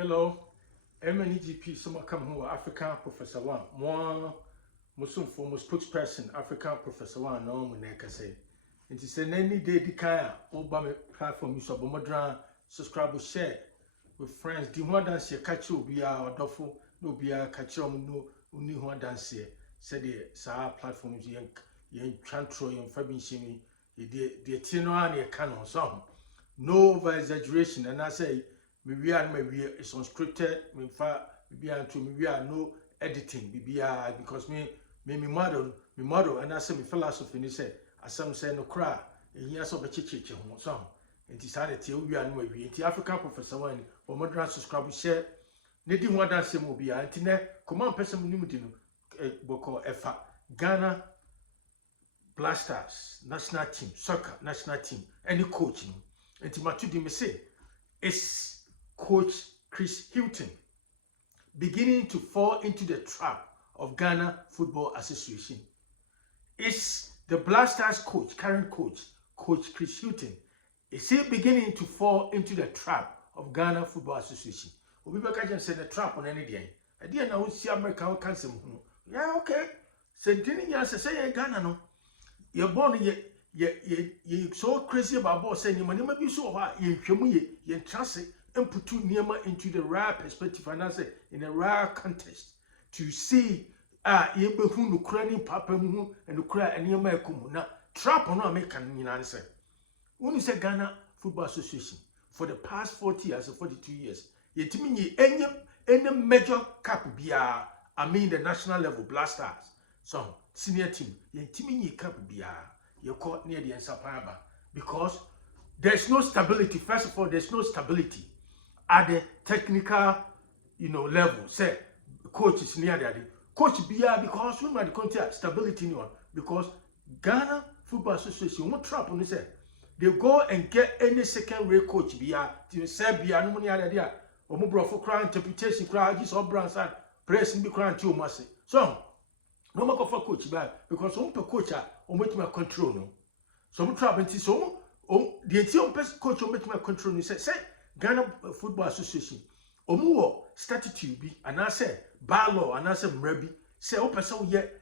Hello, MNEGP, someone come who African Professor One. More Muslim for spokesperson, African Professor One, no one can say. It is an any day the kind Obama platform you sub modern subscribe share with friends. The one dance here catch you be our doffo, no be a catch no only one dance here. Said the Sahara platforms young chantro, young Fabian Shimi, the Tino canon song. No over exaggeration, and I say. Maybe it's unscripted. Maybe no editing. Because me model, and I say my philosophy. And say, as some say no cry. And here some chichi song. And decided to we are no way. The African Professor One or modern subscribe share. Nedi one dance will be antine. Command person minimum boko F.A. Ghana Blasters national team, soccer national team, any coaching. And to my two say, it's Coach Chris Hughton beginning to fall into the trap of Ghana Football Association. Is the Blasters coach, current coach, Coach Chris Hughton, is he beginning to fall into the trap of Ghana Football Association? We can say the trap on any day. I didn't know see America cancel. Yeah, okay. Sentini years say Ghana no. You're born you so crazy about boss saying money maybe so hard you trust it. And put two Niyama into the rare perspective and I say in a rare context to see Yebehu Ukrainian Papa Muhu and Ukraine and Niyama now trap on American answer. When you say Ghana Football Association for the past 40 years or 42 years, yet mean any major cap bia the national level blasters. So senior team, yet mean cap bia you caught near the Ensapaba because there's no stability. First of all, there's no stability at the technical, level. Say, coach is near there. Coach BR because we might contact stability in one because Ghana Football Association won't trap on this. They go and get any second-rate coach BR to say BR no money other there. Or more for crowd interpretation, crowd just all brands and pressing be crowd too much. So no more for coach BR because some per coach are my control no. Some trap and so the entire coach will make my control. He said, Ghana Football Association, Omuo statute be, and I say, Barlow, and I say, Mrebi, say, oh, person yet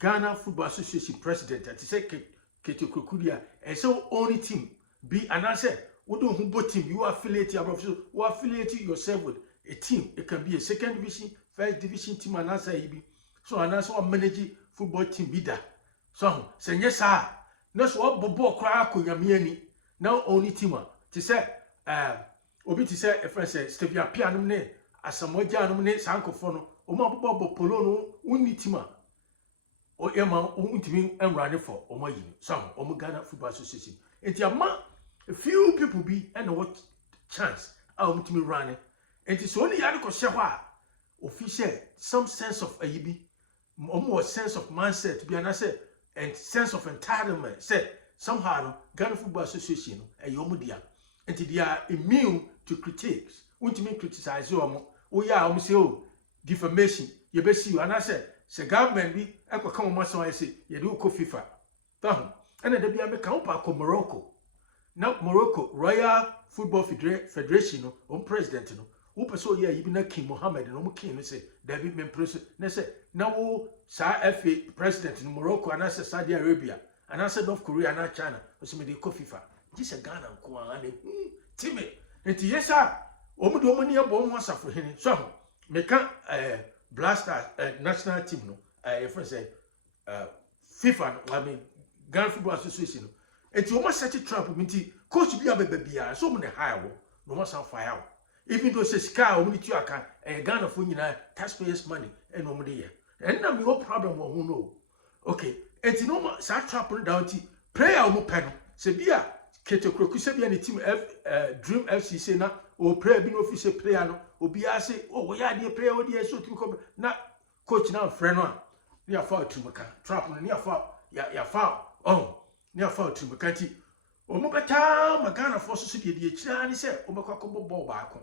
Ghana Football Association president, and to say, Keto Kukudia, and so only team be, and I say, what do you team? You affiliate yourself with a team. It can be a second division, first division team, and I say, so, and I saw managing football team be that. So, say, yes, sir. That's what Bobo cry Kuyamiani now only teamer to say Obi to say a friend says Stevia Piano ne as some more Janum Sanko Fono Oma Bobo Polono only teamer or Emma Untimin and running for Omayi some Omagana Football Association. And Yama a few people be and what chance I'll to me running. And it's only Yadiko Shawa official some sense of a more sense of mindset to be an asset. And sense of entitlement said somehow Ghana Football Association and Yomudia and they are immune to critiques. Won't mean criticize you say defamation you best see you and I said government be echo come on I say you do co FIFA. And then be a count Morocco. Now Morocco Royal Football Federation on president who so yeah you be King Mohammed and no king say David Mempress say now F.A. president in Morocco and I said Saudi Arabia and I said North Korea and China was me the FIFA. This a Ghana and Timmy and yes sir do money about once for him so make blaster national team no friend say FIFA Ghana Football Association and you almost set it trap me coach be a baby so many high no more sound fire. Even though it's sky, we need to account a Ghana for taxpayers' money and no money. And now we no problem who know. Okay, and you know, start trapping down to prayer or panel. Sebia, Keto Krokusebi and the team Dream FC say na or prayer being official player no, or be I say, oh, we are the prayer or the so to come. Not coach now, friend one. Near fall to Maka, trapping near fall, ya fall. Oh, near fall to Makanti. Omokata Magana forces to the China said, Omako ball back.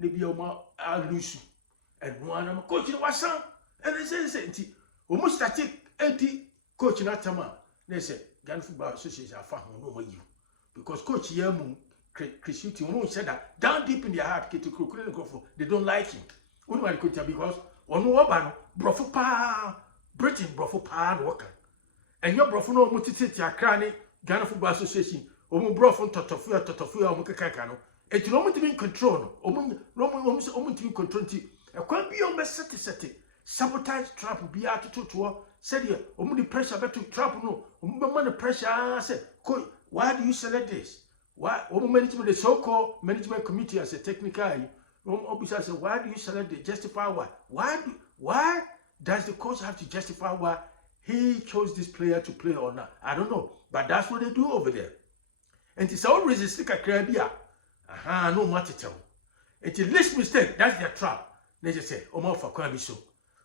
Maybe I'll lose and one I'm coaching was some and they say almost static empty coaching at Tama. They say Ghana Football Association are found no more you because coach Yamu Chris Hughton, who said that down deep in their heart, they don't like him. Because on Wabano, Brofupa, Britain, Brofupa, Walker. And your Brofuno Mutiti, Akrani, Ghana Football Association, Omu Brofun Totofua, Mukakano, and to no to be in control, Omu to be control. A quite be on best set, sabotage trap, be out to said here, Omu the pressure better to trap no, Omu the pressure. I said, why do you select this? Why management, the so-called management committee as a technical officer said, why do you select it? Justify why? Why does the coach have to justify why he chose this player to play or not? I don't know, but that's what they do over there. And it's all resisting a crabia. No matter tell. It's a least mistake. That's their trap. They just say, "Oh, more for so.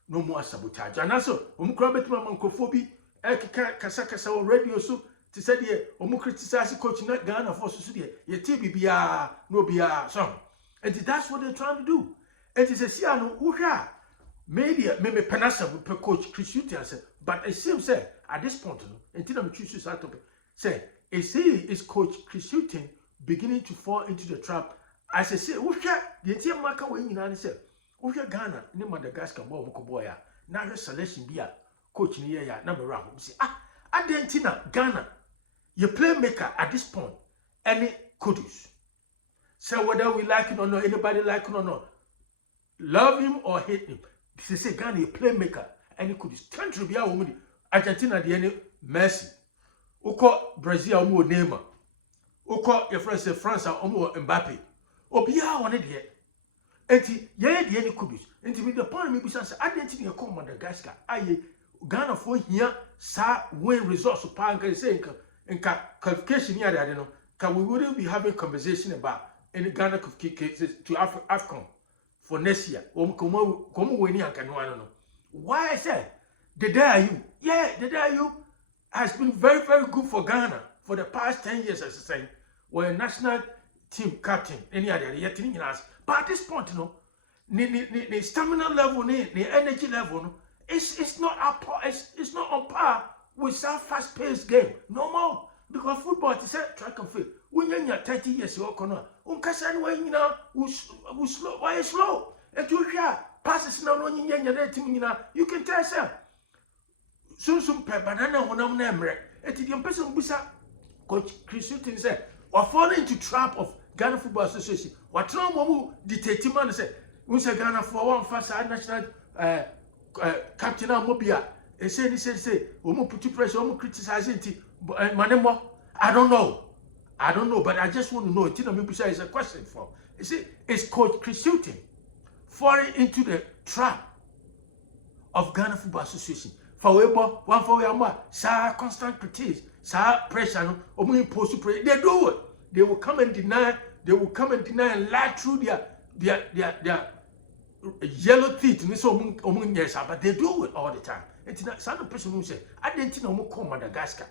No more sabotage." And also, crabetuma mancophobia, Kasaka radio so. To say the criticize coach not Ghana for Sudia, your TBBR, no BR song. And that's what they're trying to do. And it's a Siano Uha. Maybe Panasa would per Coach Chris Hughton, but it seems at this point, until I'm choosing to say, is Coach Chris Hughton beginning to fall into the trap. As I say, Uha, the entire marker when you say, Uha Ghana, no Madagascar, Mokoboya, now her selection be coach in the year, number round. Say, Argentina, Ghana. Your playmaker at this point, any kudos. So whether we like him or not, anybody like him or not, love him or hate him. They say Ghana, your playmaker, any kudos. Country be our woman, Argentina, the any Messi. Uko Brazil, Omo Neymar. Uko your friend say France, Omo Mbappe. Obia one there. Enti ye the any kudos. Enti with the point me be say Argentina come Madagascar. Aye Ghana for here sa win results pa nka say nka qualification here there no. Can we wouldn't be having conversation about any Ghana cases to AFCON for next year. Come win here can no. Why I say Dede are you? Yeah, Dede are you has been very, very good for Ghana for the past 10 years, as I say. We're a national team captain, any other yet in us. But at this point, the stamina level, the energy level, it's not up, it's not on par with our fast-paced game. No more. Because football is a track and field. When you're 30 years old, we slow. Why is slow? And you hear passes now, you can tell yourself. Soon pe banana honam na emre eti the person busa Coach Chris Hughton said we falling into trap of Ghana Football Association. What try mo dictate man say we say Ghana for one fast national captain Mobia e say we mo put pressure we mo criticize it manemo. I don't know, but I just want to know. Tina me busa is a question for. You see, is Coach Chris Hughton falling into the trap of Ghana Football Association? One for your sa constant critiques, sa pressure, no, impose pressure. They do it. They will come and deny. They will come and deny and lie through their yellow teeth. But they do it all the time. It's not some person who say, "I didn't know come Madagascar."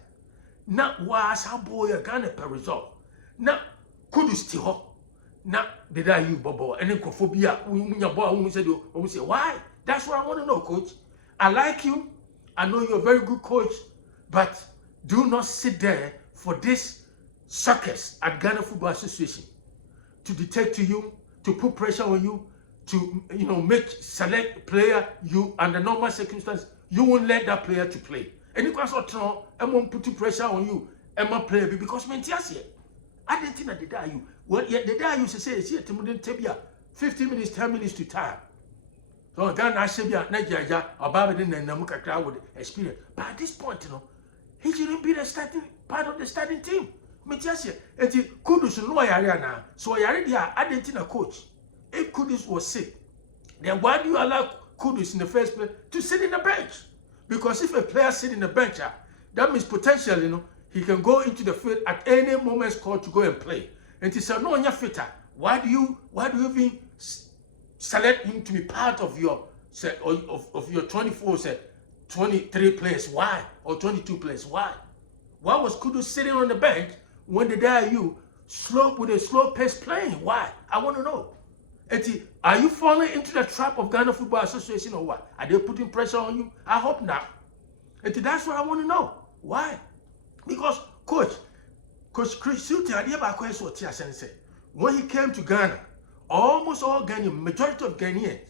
Now was how boy a Ghana per result. Now could you still? Now did I you bobo and then cophobia? We say why? That's what I want to know, Coach. I like you. I know you're a very good coach, but do not sit there for this suckers at Ghana Football Association to dictate to you, to put pressure on you, to make select player you under normal circumstances. You won't let that player to play. And you can sort of won't put pressure on you and my player because I didn't think that they die you. Well, yet the die used to say it's here to 15 minutes, 10 minutes to time. So Ghana Sabia, Nigeria, or Babadin and Namuka crowd would experience. But at this point, he shouldn't be the starting part of the starting team. Metiasia, and he Kudus no area now. So I already Argentina coach. If Kudus was sick, then why do you allow Kudus in the first place to sit in the bench? Because if a player sit in the bench, that means potentially, he can go into the field at any moment called to go and play. And he said, no, on your fitter. Why do you even select him to be part of your 24, 23 players? Why? Or 22 players? Why? Why was Kudus sitting on the bench when the day you slow with a slow pace playing? Why? I want to know. Are you falling into the trap of Ghana Football Association or what? Are they putting pressure on you? I hope not. That's what I want to know. Why? Because, Coach, Coach Chris Hughton, I never quite what he said. When he came to Ghana, almost all Ghanaians, majority of Ghanaians,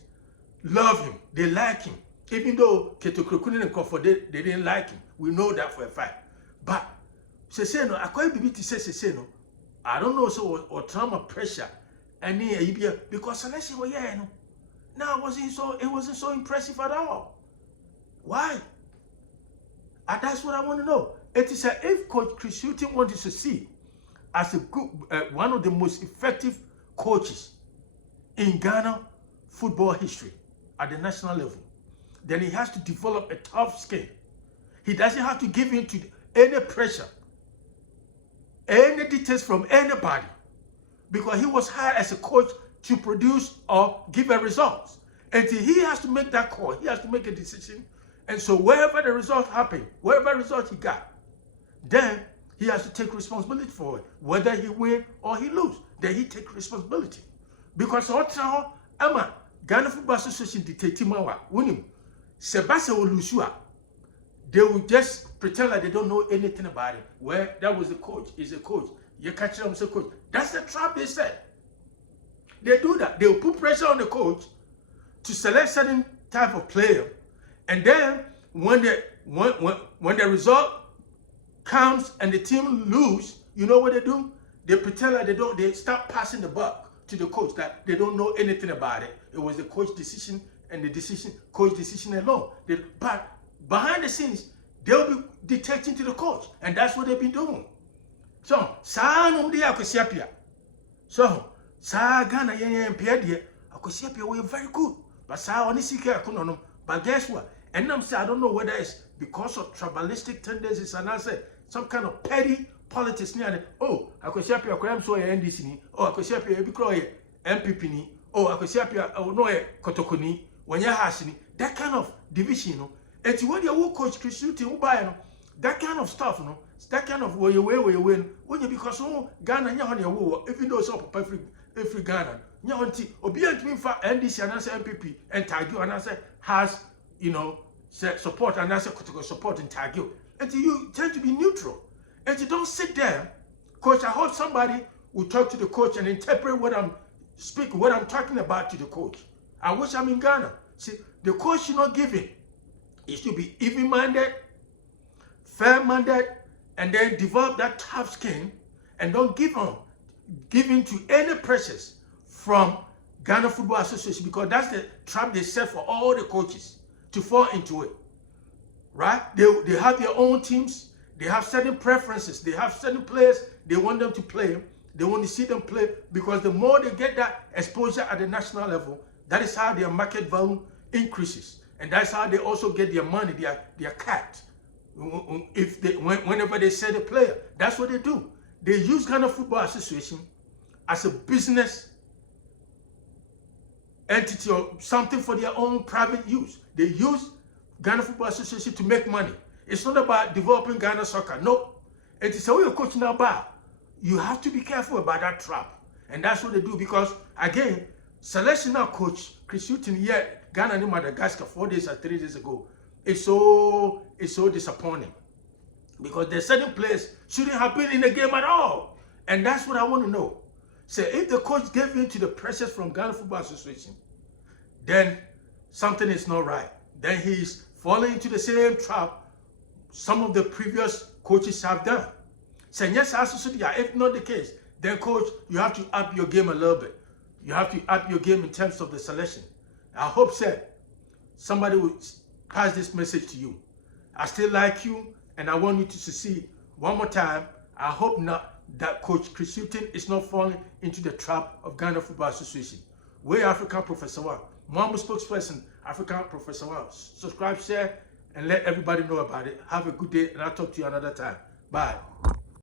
love him. They like him. Even though Keto Krokunin and Kofo, they didn't like him. We know that for a fact. But, no, I quite believe to say, no, I don't know, so or trauma pressure, and because unless you were here, no, now it wasn't so impressive at all. Why? And that's what I want to know. It is if Coach Chris Hughton wanted to succeed as a good, one of the most effective coaches in Ghana football history at the national level, then he has to develop a tough skin. He doesn't have to give in to any pressure, any details from anybody, because he was hired as a coach to produce or give a result. And he has to make that call. He has to make a decision. And so wherever the result happened, wherever result he got, then he has to take responsibility for it. Whether he win or he lose, then he take responsibility. Because all Emma, Ghana Football Association dictating mawa, winning. Sebasa will lose you. They will just pretend like they don't know anything about it. Where that was the coach, is a coach. You catch them as a coach. That's the trap they said. They do that. They will put pressure on the coach to select certain type of player. And then when the result comes and the team lose, you know what they do? They pretend like they start passing the buck to the coach that they don't know anything about it. It was the coach's decision and coach decision alone. But behind the scenes, they'll be dictating to the coach. And that's what they've been doing. So, Ghana we're very good. But guess what? And I'm saying I don't know whether it's because of tribalistic tendencies and I said some kind of petty politics near oh, I could see up your crime so NDC, oh, I could see up your MPP, oh, I could see up your no Kotokoni, when you're hashing that kind of division, you know. And when you coach Chris Hughton, who buy that kind of stuff, you know, that kind of where you win, when you because Ghana, you're on your war, even though it's up every Ghana, you're on obedient me for NDC and I say MPP and Tagio and I say has, you know, support and I say support in Tagio. And you tend to be neutral. And you don't sit there, coach. I hope somebody will talk to the coach and interpret what I'm talking about to the coach. I wish I'm in Ghana. See, the coach should not give in. He should be even-minded, fair-minded, and then develop that tough skin and don't give in to any pressures from Ghana Football Association, because that's the trap they set for all the coaches to fall into it. Right? They have their own teams. They have certain preferences. They have certain players they want them to play. They want to see them play because the more they get that exposure at the national level, that is how their market value increases. And that's how they also get their money, their cut. Whenever they sell a player, that's what they do. They use Ghana Football Association as a business entity or something for their own private use. They use Ghana Football Association to make money. It's not about developing Ghana soccer. No. It is how you're coaching now. You have to be careful about that trap. And that's what they do because, again, selectional coach Chris Hughton here, Ghana and Madagascar 4 days or 3 days ago, it's so disappointing. Because there's certain players shouldn't have been in the game at all. And that's what I want to know. So if the coach gave in to the pressures from Ghana Football Association, then something is not right. Then he's falling into the same trap some of the previous coaches have done. So yes, if not the case, then coach, you have to up your game a little bit. You have to up your game in terms of the selection. I hope somebody will pass this message to you. I still like you and I want you to succeed. One more time, I hope not that Coach Chris Hughton is not falling into the trap of Ghana Football Association. We're African Professor One. Mambo spokesperson, African Professor One. Subscribe, share, and let everybody know about it. Have a good day, and I'll talk to you another time. Bye.